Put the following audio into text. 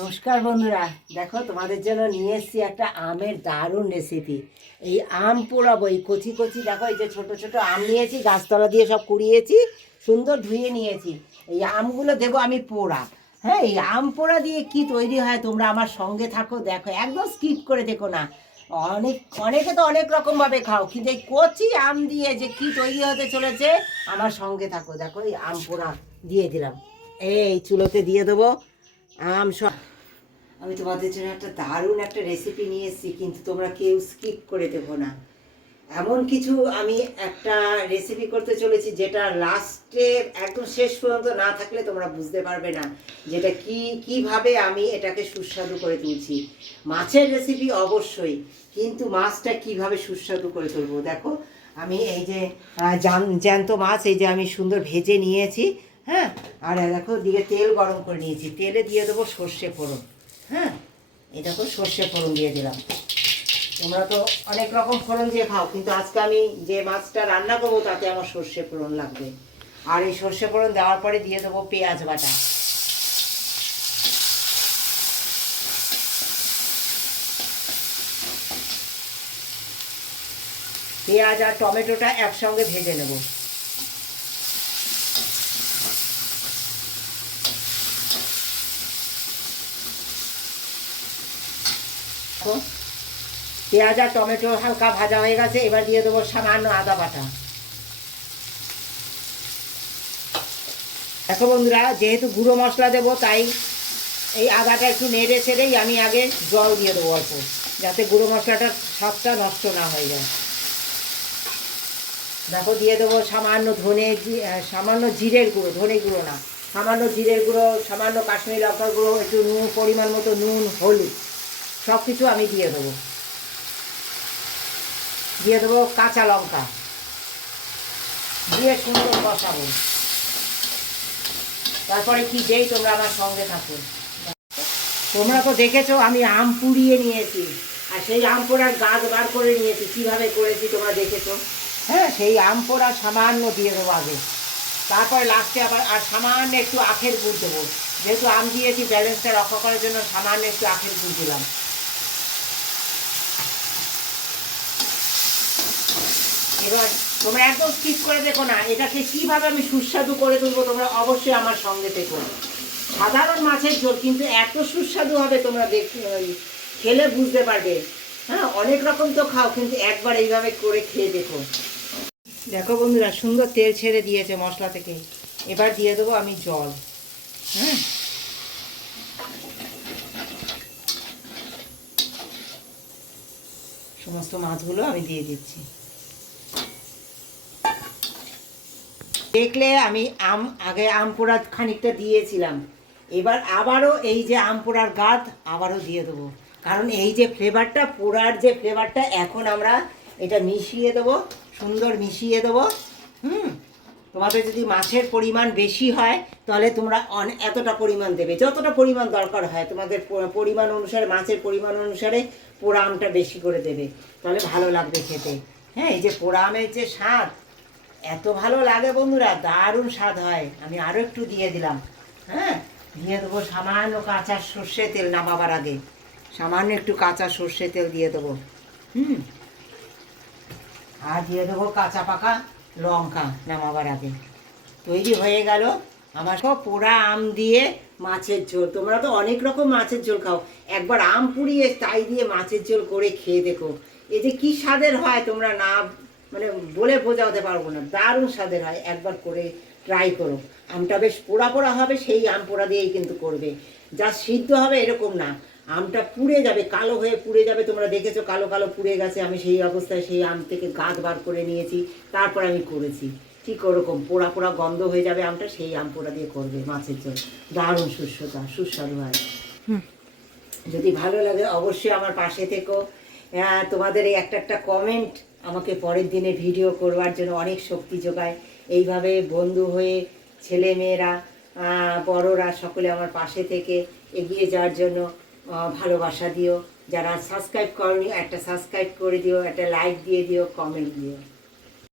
নমস্কার বন্ধুরা, দেখো তোমাদের জন্য নিয়ে এসেছি একটা আমের দারুণ রেসিপি। এই আম পোড়াবো। এই কচি কচি দেখো, এই যে ছোট ছোট আম নিয়েছি, গাছতলা দিয়ে সব কুড়িয়েছি, সুন্দর ধুয়ে নিয়েছি। এই আমগুলো দেবো আমি পোড়া। হ্যাঁ, এই আম পোড়া দিয়ে কি তৈরি হয় তোমরা আমার সঙ্গে থাকো, দেখো, একদম স্কিপ করে দেখো না। অনেকে তো অনেক রকমভাবে খাও, কিন্তু এই কচি আম দিয়ে যে কি তৈরি হতে চলেছে আমার সঙ্গে থাকো। দেখো, এই আম পোড়া দিয়ে দিলাম, এই চুলোতে দিয়ে দেবো আম সব। আমি তোমাদের জন্য একটা দারুণ একটা রেসিপি নিয়ে এসেছি, কিন্তু তোমরা কেউ স্কিপ করে দেবো না। এমন কিছু আমি একটা রেসিপি করতে চলেছি যেটা লাস্টে একদম শেষ পর্যন্ত না থাকলে তোমরা বুঝতে পারবে না যেটা কিভাবে আমি এটাকে সুস্বাদু করে তুলছি। মাছের রেসিপি অবশ্যই, কিন্তু মাছটা কিভাবে সুস্বাদু করে তুলবো দেখো। আমি এই যে জ্যান্ত মাছ, এই যে আমি সুন্দর ভেজে নিয়েছি। হ্যাঁ, আর দেখো দিকে তেল গরম করে নিয়েছি, তেলে দিয়ে দেবো সর্ষে ফোড়ন। হ্যাঁ, এই দেখো সর্ষে ফোড়ন দিয়ে দিলাম। তোমরা তো অনেক রকম ফোড়ন দিয়ে খাও, কিন্তু আজকে আমি যে মাছটা রান্না করবো তাতে আমার সর্ষে ফোড়ন লাগবে। আর এই সর্ষে ফোড়ন দেওয়ার পরে দিয়ে দেবো পেঁয়াজ বাটা। পেঁয়াজ আর টমেটোটা একসঙ্গে ভেজে নেব। পেঁয়াজ আর টমেটো হালকা ভাজা হয়ে গেছে, এবার দিয়ে দেবো সামান্য আদা বাটা। দেখো বন্ধুরা, যেহেতু গুঁড়ো মশলা দেবো তাই এই আদাটা একটু নেড়ে ছেড়েই আমি আগে জল দিয়ে দেবো অল্প, যাতে গুঁড়ো মশলাটার স্বাদটা নষ্ট না হয়ে যায়। দেখো দিয়ে দেবো সামান্য জিরের গুঁড়ো, ধনে গুঁড়ো না, সামান্য জিরের গুঁড়ো, সামান্য কাশ্মীরি লঙ্কার গুঁড়ো, একটু নুন, পরিমাণ মতো নুন, হলুদ, সব কিছু আমি দিয়ে দেবো। দিয়ে দেবো কাঁচা লঙ্কা, দিয়ে সুন্দর কষাবো। তারপরে কি যেই তোমরা আমার সঙ্গে থাকো। তোমরা তো দেখেছো আমি আম পুড়িয়ে নিয়েছি, আর সেই আম পোড়ার গাছ বার করে নিয়েছি, কীভাবে করেছি তোমরা দেখেছো। হ্যাঁ, সেই আম পোড়া সামান্য দিয়ে দেবো আগে, তারপরে লাস্টে আবার আর সামান্য একটু আখের গুড় দেবো। যেহেতু আম দিয়েছি, ব্যালেন্সটা রক্ষা করার জন্য সামান্য একটু আখের গুড় দিলাম। এবার তোমরা একদম স্কিপ করে দেখো না, এটাকে কীভাবে আমি সুস্বাদু করে তুলবো, তোমরা অবশ্যই আমার সঙ্গে থেকো। সাধারণ মাছের ঝোল, কিন্তু এত সুস্বাদু হবে তোমরা খেলে বুঝতে পারবে। হ্যাঁ, অনেক রকম তো খাও, কিন্তু একবার এইভাবে করে খেয়ে দেখো। দেখো বন্ধুরা, সুন্দর তেল ছেড়ে দিয়েছে মশলা থেকে। এবার দিয়ে দেবো আমি জল। হ্যাঁ, সমস্ত মাছগুলো আমি দিয়ে দিচ্ছি। দেখলে আমি আগে আম পোড়া খানিকটা দিয়েছিলাম, এবার আবারও এই যে আম পোড়ার গাদ আবারও দিয়ে দেবো, কারণ এই যে ফ্লেভারটা, পোড়ার যে ফ্লেভারটা, এখন আমরা এটা মিশিয়ে দেবো, সুন্দর মিশিয়ে দেবো। তোমাদের যদি মাছের পরিমাণ বেশি হয় তাহলে তোমরা এতটা পরিমাণ দেবে, যতটা পরিমাণ দরকার হয় তোমাদের পরিমাণ অনুসারে, মাছের পরিমাণ অনুসারে পোড়া আমটা বেশি করে দেবে, তাহলে ভালো লাগবে খেতে। হ্যাঁ, এই যে পোড়া আমের যে স্বাদ এত ভালো লাগে বন্ধুরা, দারুণ স্বাদ হয়। আমি আরও একটু দিয়ে দিলাম। হ্যাঁ, দিয়ে দেবো সামান্য কাঁচা সর্ষে তেল, নামাবার আগে সামান্য একটু কাঁচা সর্ষে তেল দিয়ে দেবো। আর দিয়ে দেবো কাঁচা পাকা লঙ্কা নামাবার আগে। তৈরি হয়ে গেল আমার সব পোড়া আম দিয়ে মাছের ঝোল। তোমরা তো অনেক রকম মাছের ঝোল খাও, একবার আম পুড়িয়ে তাই দিয়ে মাছের ঝোল করে খেয়ে দেখো, এই যে কী স্বাদের হয় তোমরা না মানে বলে বোঝাতে পারবো না, দারুণ স্বাদের হয়। একবার করে ট্রাই করো। আমটা বেশ পোড়া পোড়া হবে, সেই আম পোড়া দিয়েই কিন্তু করবে। যা সিদ্ধ হবে এরকম না, আমটা পুড়ে যাবে, কালো হয়ে পুড়ে যাবে। তোমরা দেখেছো কালো কালো পুড়ে গেছে, আমি সেই অবস্থায় সেই আম থেকে গাছ বার করে নিয়েছি, তারপর আমি করেছি। ঠিক ওরকম পোড়া পোড়া গন্ধ হয়ে যাবে আমটা, সেই আম পোড়া দিয়ে করবে মাছের ঝোল, দারুণ সুস্বাদু হয়। যদি ভালো লাগে অবশ্যই আমার পাশে থেকো। তোমাদের এই একটা কমেন্ট আমাকে পরের দিনে ভিডিও করবার জন্য অনেক শক্তি যোগায়। এইভাবে বন্ধু হয়ে ছেলে মেয়েরা, বড়রা সকলে আমার পাশে থেকে এগিয়ে যাওয়ার জন্য ভালোবাসা দিও। যারা সাবস্ক্রাইব করনি একটা সাবস্ক্রাইব করে দিও, একটা লাইক দিয়ে দিও, কমেন্ট দিও।